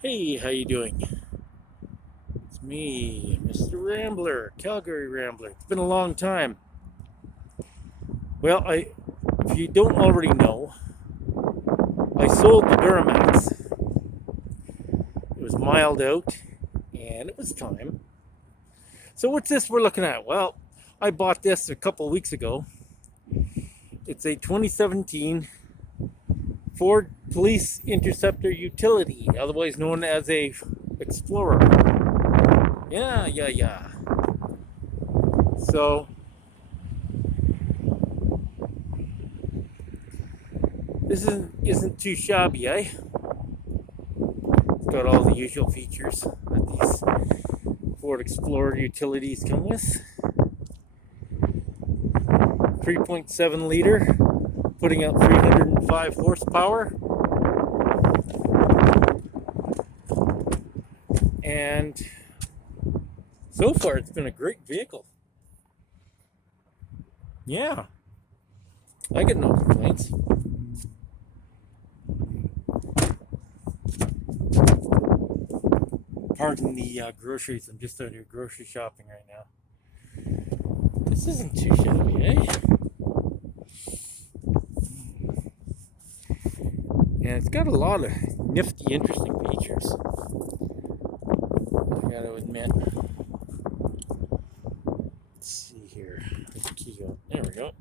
Hey, how you doing? It's me, Mr. Rambler, Calgary Rambler. It's been a long time. Well, if you don't already know, I sold the Duramax. It was mild out, and it was time. So what's this we're looking at? Well, I bought this a couple of weeks ago. It's a 2017 Ford Police Interceptor Utility, otherwise known as a Explorer. Yeah. So this isn't too shabby, eh? It's got all the usual features that these Ford Explorer utilities come with. 3.7 liter, putting out 305 horsepower. And so far, it's been a great vehicle. Yeah, I get no complaints. Pardon the groceries. I'm just out here grocery shopping right now. This isn't too shabby, eh? And it's got a lot of nifty, interesting features, I gotta admit. Let's see here. Where's the key go? There we go.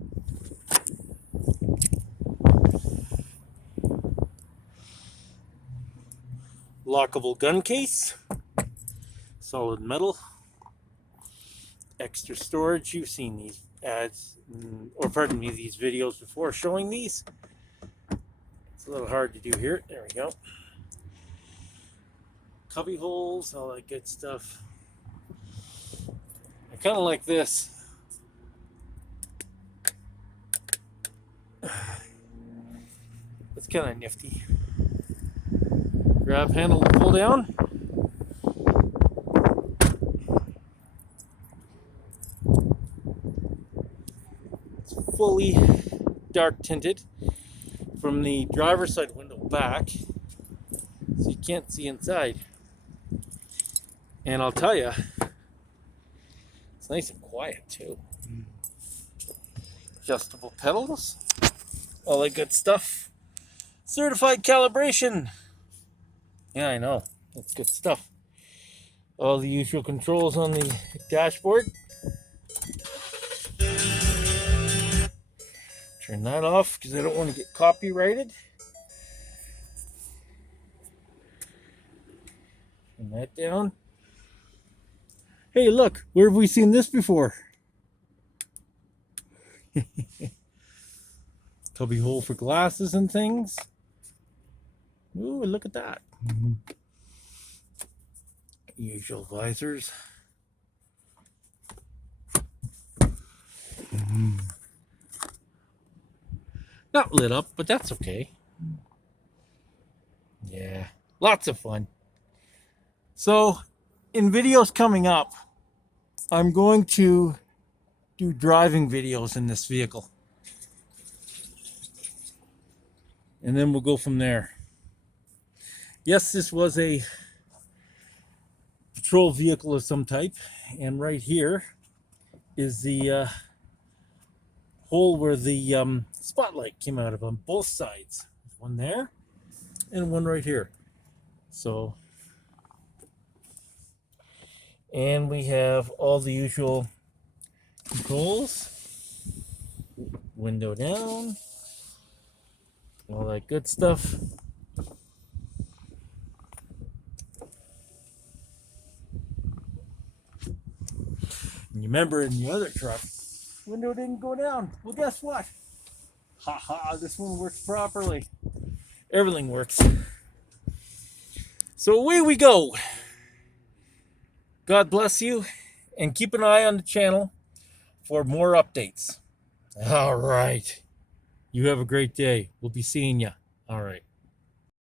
Lockable gun case. Solid metal. Extra storage. You've seen these ads, or pardon me, these videos before showing these. It's a little hard to do here. There we go. Cubby holes, all that good stuff. I kind of like this. It's kind of nifty. Grab handle to pull down. It's fully dark tinted from the driver's side window back, so you can't see inside. And I'll tell you, it's nice and quiet too. Adjustable pedals, all that good stuff. Certified calibration. Yeah, I know. That's good stuff. All the usual controls on the dashboard. Turn that off because I don't want to get copyrighted. Turn that down. Hey, look, where have we seen this before? Cubby hole for glasses and things. Ooh, look at that. Usual visors. Not lit up, but that's okay. Yeah, lots of fun. So, in videos coming up, I'm going to do driving videos in this vehicle. And then we'll go from there. Yes, this was a patrol vehicle of some type. And right here is the hole where the spotlight came out of on both sides. There's one there and one right here. So, and we have all the usual controls. Window down. All that good stuff. And you remember in the other truck, window didn't go down. Well, guess what? This one works properly. Everything works. So away we go. God bless you, and keep an eye on the channel for more updates. All right. You have a great day. We'll be seeing you. All right.